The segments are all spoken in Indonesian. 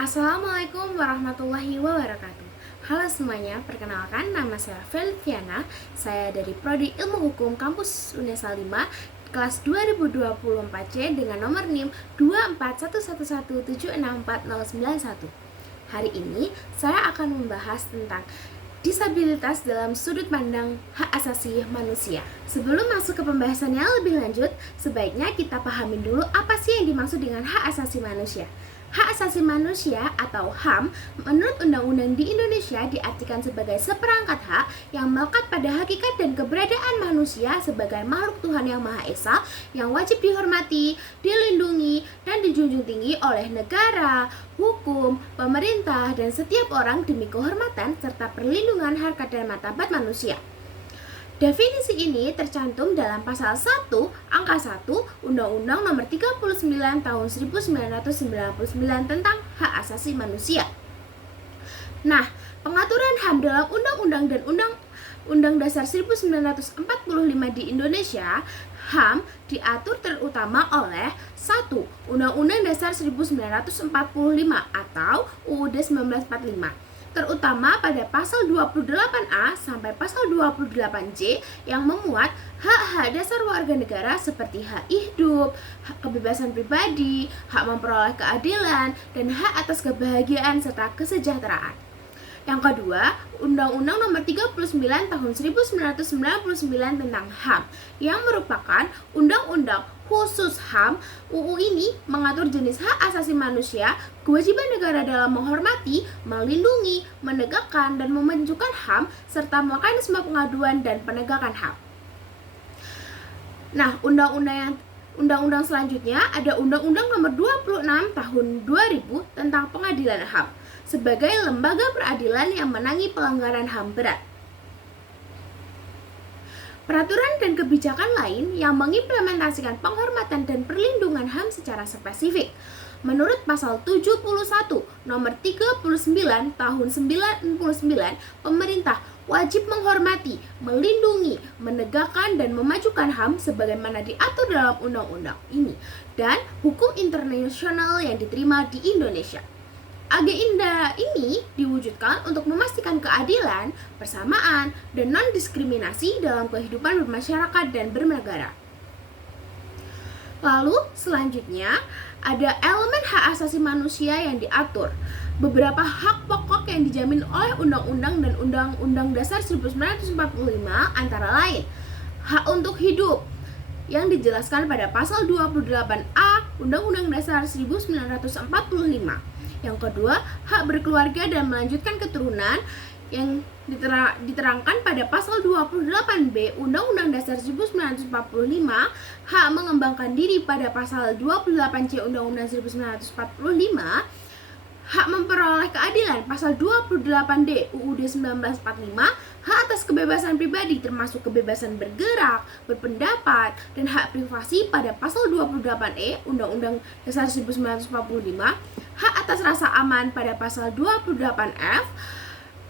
Assalamualaikum warahmatullahi wabarakatuh. Halo semuanya, perkenalkan nama saya Feliciana. Saya dari Prodi Ilmu Hukum Kampus Unesa 5 kelas 2024C dengan nomor NIM 24111764091. Hari ini saya akan membahas tentang disabilitas dalam sudut pandang hak asasi manusia. Sebelum masuk ke pembahasan yang lebih lanjut, sebaiknya kita pahami dulu apa sih yang dimaksud dengan hak asasi manusia. Hak asasi manusia atau HAM menurut undang-undang di Indonesia diartikan sebagai seperangkat hak yang melekat pada hakikat dan keberadaan manusia sebagai makhluk Tuhan yang Maha Esa yang wajib dihormati, dilindungi, dan dijunjung tinggi oleh negara, hukum, pemerintah, dan setiap orang demi kehormatan serta perlindungan harkat dan martabat manusia. Definisi ini tercantum dalam pasal 1 angka 1 Undang-Undang Nomor 39 Tahun 1999 tentang Hak Asasi Manusia. Nah, pengaturan HAM dalam Undang-Undang dan Undang Dasar 1945 di Indonesia, HAM diatur terutama oleh 1. Undang-Undang Dasar 1945 atau UUD 1945, terutama pada pasal 28A sampai pasal 28J yang memuat hak-hak dasar warga negara seperti hak hidup, hak kebebasan pribadi, hak memperoleh keadilan, dan hak atas kebahagiaan serta kesejahteraan. Yang kedua, Undang-Undang Nomor 39 Tahun 1999 tentang HAM yang merupakan undang-undang khusus HAM. UU ini mengatur jenis hak asasi manusia, kewajiban negara dalam menghormati, melindungi, menegakkan, dan memajukan HAM, serta mekanisme pengaduan dan penegakan HAM. Nah, undang-undang selanjutnya ada Undang-Undang Nomor 26 Tahun 2000 tentang Pengadilan HAM sebagai lembaga peradilan yang menangani pelanggaran HAM berat. Peraturan dan kebijakan lain yang mengimplementasikan penghormatan dan perlindungan HAM secara spesifik. Menurut pasal 71 nomor 39 tahun 99, pemerintah wajib menghormati, melindungi, menegakkan, dan memajukan HAM sebagaimana diatur dalam undang-undang ini dan hukum internasional yang diterima di Indonesia. Agenda ini diwujudkan untuk memastikan keadilan, persamaan, dan non-diskriminasi dalam kehidupan bermasyarakat dan bernegara. Lalu selanjutnya ada elemen hak asasi manusia yang diatur. Beberapa hak pokok yang dijamin oleh undang-undang dan Undang-Undang Dasar 1945 antara lain hak untuk hidup yang dijelaskan pada pasal 28A Undang-Undang Dasar 1945. Yang kedua, hak berkeluarga dan melanjutkan keturunan yang diterangkan pada pasal 28B Undang-Undang Dasar 1945, hak mengembangkan diri pada pasal 28C Undang-Undang 1945, hak memperoleh keadilan pasal 28D UUD 1945, hak atas kebebasan pribadi termasuk kebebasan bergerak, berpendapat, dan hak privasi pada pasal 28E Undang-Undang Dasar 1945, hak atas rasa aman pada pasal 28F,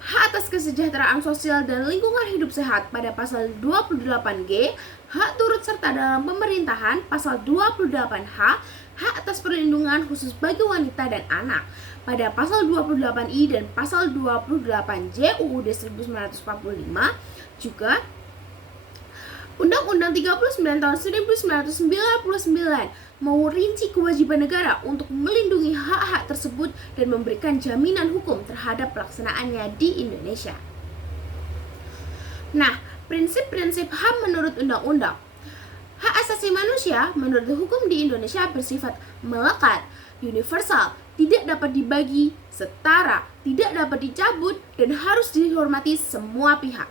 hak atas kesejahteraan sosial dan lingkungan hidup sehat pada pasal 28G, hak turut serta dalam pemerintahan pasal 28H, hak atas perlindungan khusus bagi wanita dan anak pada pasal 28I dan pasal 28J UUD 1945, juga Undang-Undang 39 tahun 1999 merinci kewajiban negara untuk melindungi hak-hak tersebut dan memberikan jaminan hukum terhadap pelaksanaannya di Indonesia. Nah, prinsip-prinsip HAM menurut undang-undang. Hak asasi manusia menurut hukum di Indonesia bersifat melekat, universal, tidak dapat dibagi, setara, tidak dapat dicabut, dan harus dihormati semua pihak.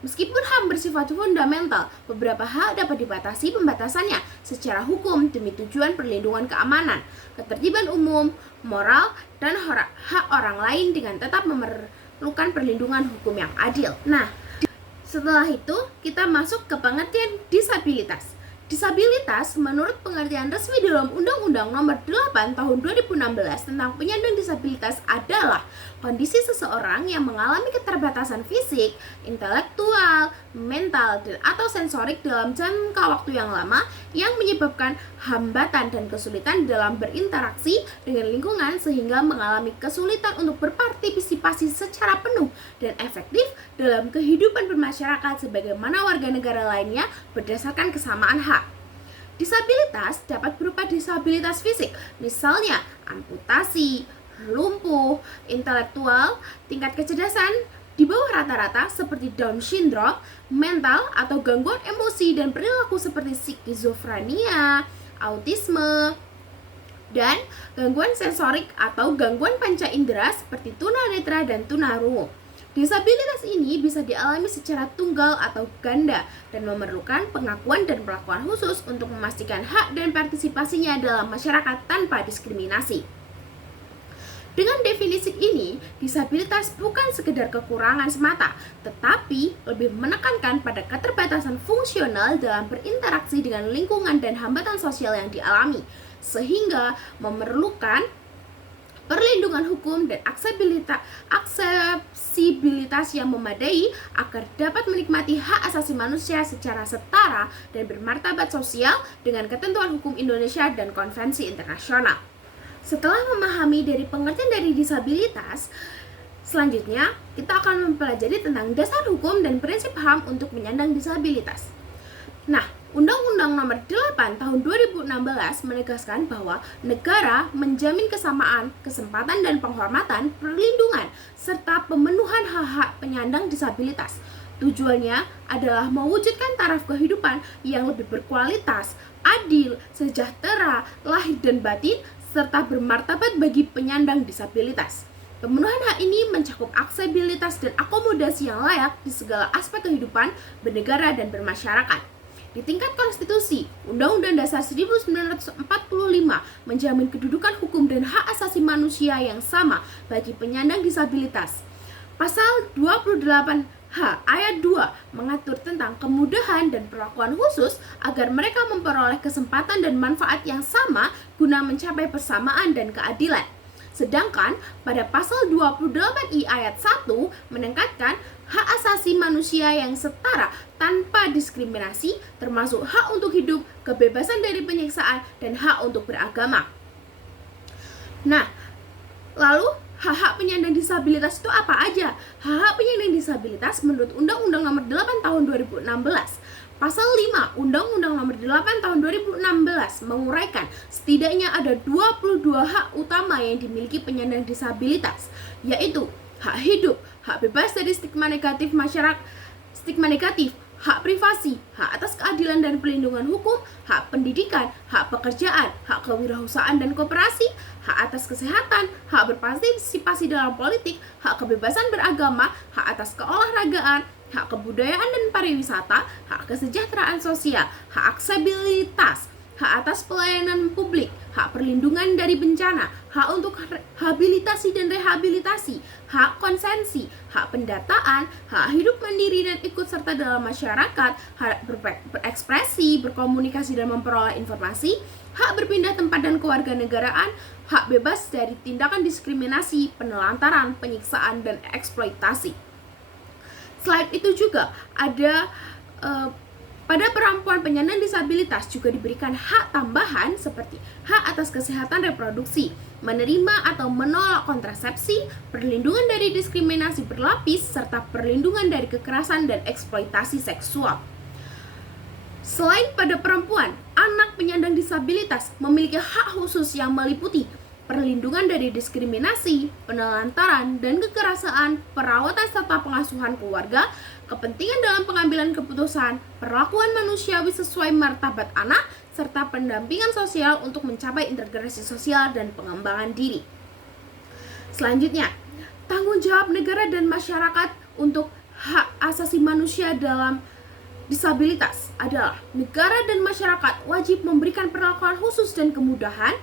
Meskipun HAM bersifat fundamental, beberapa hal dapat dibatasi pembatasannya secara hukum demi tujuan perlindungan keamanan, ketertiban umum, moral, dan hak orang lain dengan tetap memerlukan perlindungan hukum yang adil. Nah, setelah itu kita masuk ke pengertian disabilitas. Disabilitas menurut pengertian resmi dalam Undang-Undang Nomor 8 Tahun 2016 tentang penyandang disabilitas adalah kondisi seseorang yang mengalami keterbatasan fisik, intelektual, mental, dan atau sensorik dalam jangka waktu yang lama yang menyebabkan hambatan dan kesulitan dalam berinteraksi dengan lingkungan sehingga mengalami kesulitan untuk berpartisipasi secara penuh dan efektif dalam kehidupan bermasyarakat sebagaimana warga negara lainnya berdasarkan kesamaan hak. Disabilitas dapat berupa disabilitas fisik, misalnya amputasi, lumpuh, intelektual, tingkat kecerdasan di bawah rata-rata seperti Down syndrome, mental atau gangguan emosi dan perilaku seperti skizofrenia, autisme, dan gangguan sensorik atau gangguan panca indera seperti tunanetra dan tunarungu. Disabilitas ini bisa dialami secara tunggal atau ganda dan memerlukan pengakuan dan perlakuan khusus untuk memastikan hak dan partisipasinya dalam masyarakat tanpa diskriminasi. Dengan definisi ini, disabilitas bukan sekedar kekurangan semata, tetapi lebih menekankan pada keterbatasan fungsional dalam berinteraksi dengan lingkungan dan hambatan sosial yang dialami, sehingga memerlukan perlindungan hukum dan aksesibilitas yang memadai agar dapat menikmati hak asasi manusia secara setara dan bermartabat sosial dengan ketentuan hukum Indonesia dan konvensi internasional. Setelah memahami dari pengertian dari disabilitas, selanjutnya kita akan mempelajari tentang dasar hukum dan prinsip HAM untuk penyandang disabilitas. Nah, Undang-Undang Nomor 8 Tahun 2016 menegaskan bahwa negara menjamin kesamaan, kesempatan dan penghormatan, perlindungan, serta pemenuhan hak-hak penyandang disabilitas. Tujuannya adalah mewujudkan taraf kehidupan yang lebih berkualitas, adil, sejahtera, lahir dan batin, serta bermartabat bagi penyandang disabilitas. Pemenuhan hak ini mencakup aksesibilitas dan akomodasi yang layak di segala aspek kehidupan bernegara dan bermasyarakat. Di tingkat konstitusi, Undang-Undang Dasar 1945 menjamin kedudukan hukum dan hak asasi manusia yang sama bagi penyandang disabilitas. Pasal 28H ayat 2 mengatur tentang kemudahan dan perlakuan khusus agar mereka memperoleh kesempatan dan manfaat yang sama guna mencapai persamaan dan keadilan. Sedangkan pada pasal 28I ayat 1 menekankan hak asasi manusia yang setara tanpa diskriminasi termasuk hak untuk hidup, kebebasan dari penyiksaan, dan hak untuk beragama. Nah, lalu hak-hak penyandang disabilitas itu apa aja? Hak-hak penyandang disabilitas menurut Undang-Undang Nomor 8 Tahun 2016 Pasal 5 Undang-Undang Nomor 8 Tahun 2016 menguraikan setidaknya ada 22 hak utama yang dimiliki penyandang disabilitas, yaitu hak hidup, hak bebas dari stigma negatif masyarakat, hak privasi, hak atas keadilan dan perlindungan hukum, hak pendidikan, hak pekerjaan, hak kewirausahaan dan koperasi, hak atas kesehatan, hak berpartisipasi dalam politik, hak kebebasan beragama, hak atas keolahragaan, hak kebudayaan dan pariwisata, hak kesejahteraan sosial, hak aksesibilitas, hak atas pelayanan publik, hak perlindungan dari bencana, hak untuk habilitasi dan rehabilitasi, hak konsensi, hak pendataan, hak hidup mandiri dan ikut serta dalam masyarakat, hak berekspresi, berkomunikasi dan memperoleh informasi, hak berpindah tempat dan kewarganegaraan, hak bebas dari tindakan diskriminasi, penelantaran, penyiksaan, dan eksploitasi. Selain itu juga ada pada perempuan penyandang disabilitas juga diberikan hak tambahan seperti hak atas kesehatan reproduksi, menerima atau menolak kontrasepsi, perlindungan dari diskriminasi berlapis, serta perlindungan dari kekerasan dan eksploitasi seksual. Selain pada perempuan, anak penyandang disabilitas memiliki hak khusus yang meliputi perlindungan dari diskriminasi, penelantaran, dan kekerasan, perawatan serta pengasuhan keluarga, kepentingan dalam pengambilan keputusan, perlakuan manusiawi sesuai martabat anak, serta pendampingan sosial untuk mencapai integrasi sosial dan pengembangan diri. Selanjutnya, tanggung jawab negara dan masyarakat untuk hak asasi manusia dalam disabilitas adalah negara dan masyarakat wajib memberikan perlakuan khusus dan kemudahan,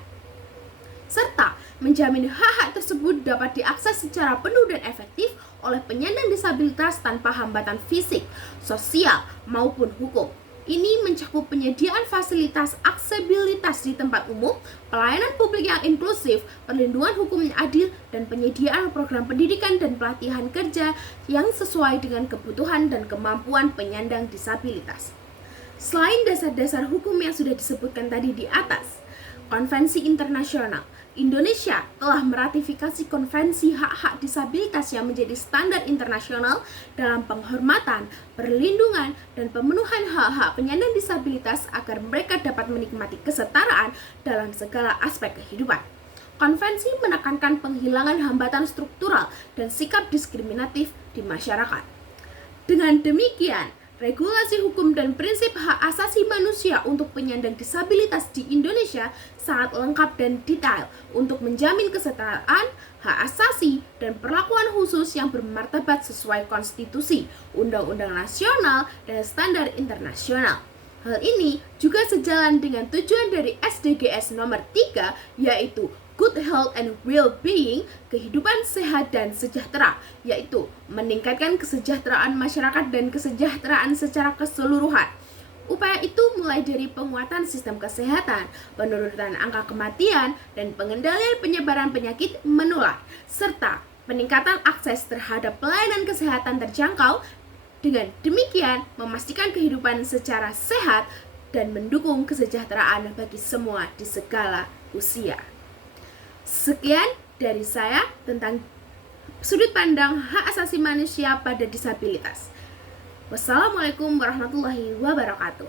serta menjamin hak-hak tersebut dapat diakses secara penuh dan efektif oleh penyandang disabilitas tanpa hambatan fisik, sosial, maupun hukum. Ini mencakup penyediaan fasilitas aksesibilitas di tempat umum, pelayanan publik yang inklusif, perlindungan hukum yang adil, dan penyediaan program pendidikan dan pelatihan kerja yang sesuai dengan kebutuhan dan kemampuan penyandang disabilitas. Selain dasar-dasar hukum yang sudah disebutkan tadi di atas, konvensi internasional, Indonesia telah meratifikasi konvensi hak-hak disabilitas yang menjadi standar internasional dalam penghormatan, perlindungan, dan pemenuhan hak-hak penyandang disabilitas agar mereka dapat menikmati kesetaraan dalam segala aspek kehidupan. Konvensi menekankan penghilangan hambatan struktural dan sikap diskriminatif di masyarakat. Dengan demikian, regulasi hukum dan prinsip hak asasi manusia untuk penyandang disabilitas di Indonesia sangat lengkap dan detail untuk menjamin kesetaraan, hak asasi, dan perlakuan khusus yang bermartabat sesuai konstitusi, undang-undang nasional, dan standar internasional. Hal ini juga sejalan dengan tujuan dari SDGs nomor 3, yaitu Good Health and Well-being, kehidupan sehat dan sejahtera, yaitu meningkatkan kesejahteraan masyarakat dan kesejahteraan secara keseluruhan. Upaya itu mulai dari penguatan sistem kesehatan, penurunan angka kematian, dan pengendalian penyebaran penyakit menular, serta peningkatan akses terhadap pelayanan kesehatan terjangkau. Dengan demikian, memastikan kehidupan secara sehat dan mendukung kesejahteraan bagi semua di segala usia. Sekian dari saya tentang sudut pandang hak asasi manusia pada disabilitas. Wassalamualaikum warahmatullahi wabarakatuh.